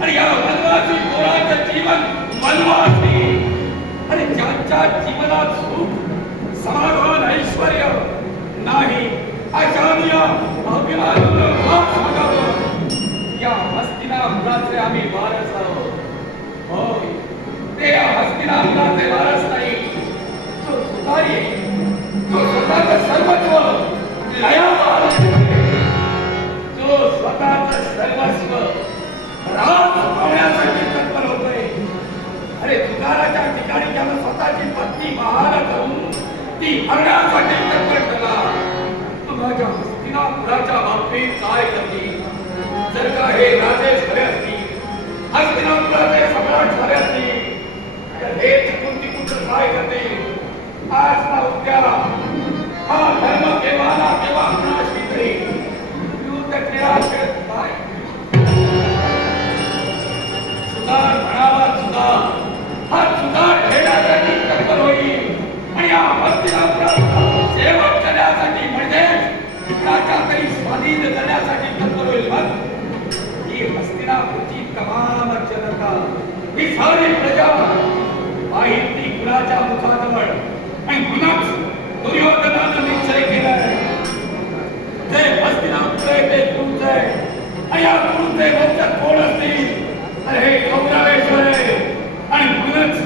आणि या वनवासी पोराचं जीवन वनवासी. आणि ज्यांच्या जीवनात सुख समाधान ऐश्वर नाही अशाने या हस्तिना का या हस्तिनापुराचे आम्ही वारस आहोत. होय ते या हस्तिनापुराचे वारस नाही. तो सुतारी तो स्वतःचं सर्वस्व लयाला तो स्वतःचं सर्वस्व राज होण्यासाठी अरे तुकाराच्या ठिकाणी त्यानं स्वतःची पत्नी बहाल करून ती हरण्यासाठी तत्पर ठरला. तुझ्या माझ्या हस्तिनापुराच्या बाबतीत काय करती? जर का हे राजे झाले असतील हस्तिनापुराचे सम्राट झाले असती तर हे चुकून तिकून तर काय करते आज ना उद्या हा धर्म केव्हा ना केव्हा नाश तमाम जनता ही सारी प्रजा ती कुणाच्या मुखाजवळ. आणि म्हणूनच दुर्योधनानं निश्चय केलाय. जे हस्तिनापूर ते तुमच आहे आणि या तुमचे वंशज कोण असतील? तर हे कौरवेश्वर आहे आणि म्हणूनच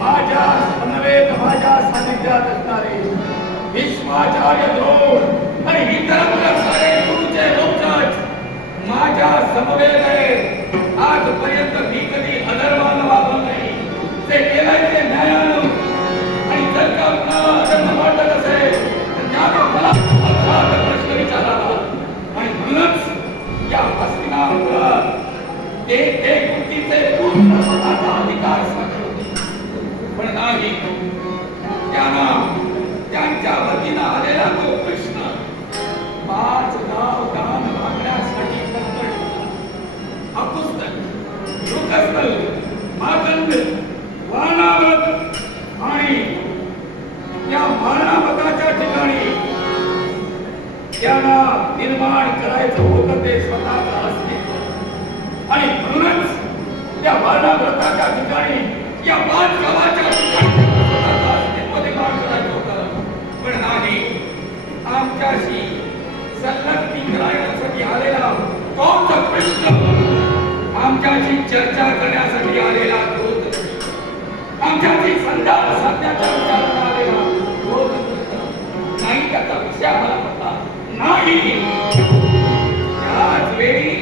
माझ्या समवेत माझ्या सानिध्यात असणारे विश्वाचार्य द्रोण. आणि इतर सारे गुरुचे वंशज माझ्या समवेत आहे. आजपर्यंत मी कधी अधर्मानं वागलो नाही. ते केलंय ते न्यायानं. आणि जर का कुणाला अधर्म वाटत असेल तर त्याने मला अर्थात प्रश्न विचारावा. आणि म्हणूनच या हस्तिनापुरात ते ते कृतीचे पूर्ण स्वतःचा अधिकार सांगत लोकस्थल मातंड वाणावत आणि या ठिकाणी त्यांना निर्माण करायचं होतं ते अस्तित्व. आणि म्हणूनच त्या वारणाव्रताच्या ठिकाणी या पाच गावाच्या ठिकाणी स्वतःचं अस्तित्व निर्माण करायचं होतं. पण नाही आमच्याशी संलग्नी करायसाठी आलेला तोच प्रश्न आमच्याशी चर्चा करण्यासाठी आलेला तोच आमच्याशी संधान साधण्याचा विचार आलेला तोच नाही त्याचा विषय आम्हाला पडला नाही. त्याच वेळी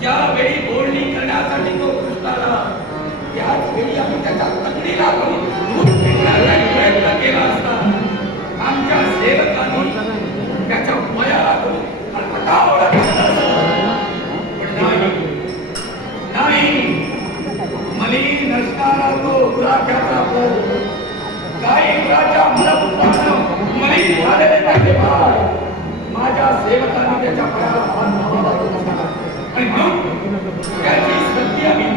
ज्या वेळी बोलणी करण्यासाठी तो कृष्णाला त्याच वेळी आम्ही त्याच्या तगडीला कृष्णाला तो राख्याचा तो काही इंद्राच्या मनपुत्रानं मलिन झालेले त्याचे बाळ माझ्या सेवकाने त्याच्या पायाला हात लावला आणि म्हणून त्याची सत्य मी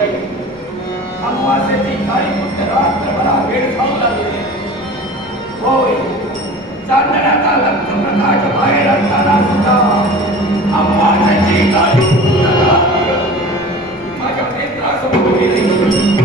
होतंय अमावास्याची काळी फक्त रात्रभरा वेळ खाऊ ना होय चांदण्याचा लग्नप्रकाश बाहेर असताना सुद्धा अमावास्याची काळी माझ्या नेत्रासमोर गेली.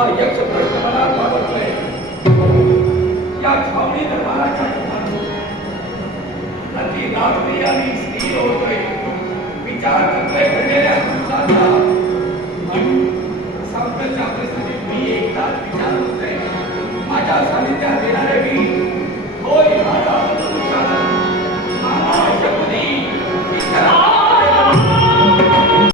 बाह्यक्ष प्रश्न मला आवडत या छावणी धर्माच्या अति दारुणी आणि स्थिर होतोय विचार करतोय घडलेल्या माणसाचा आणि संपच्या परिस्थितीत मी एकदाच विचार होतोय माझ्या सानिध्यात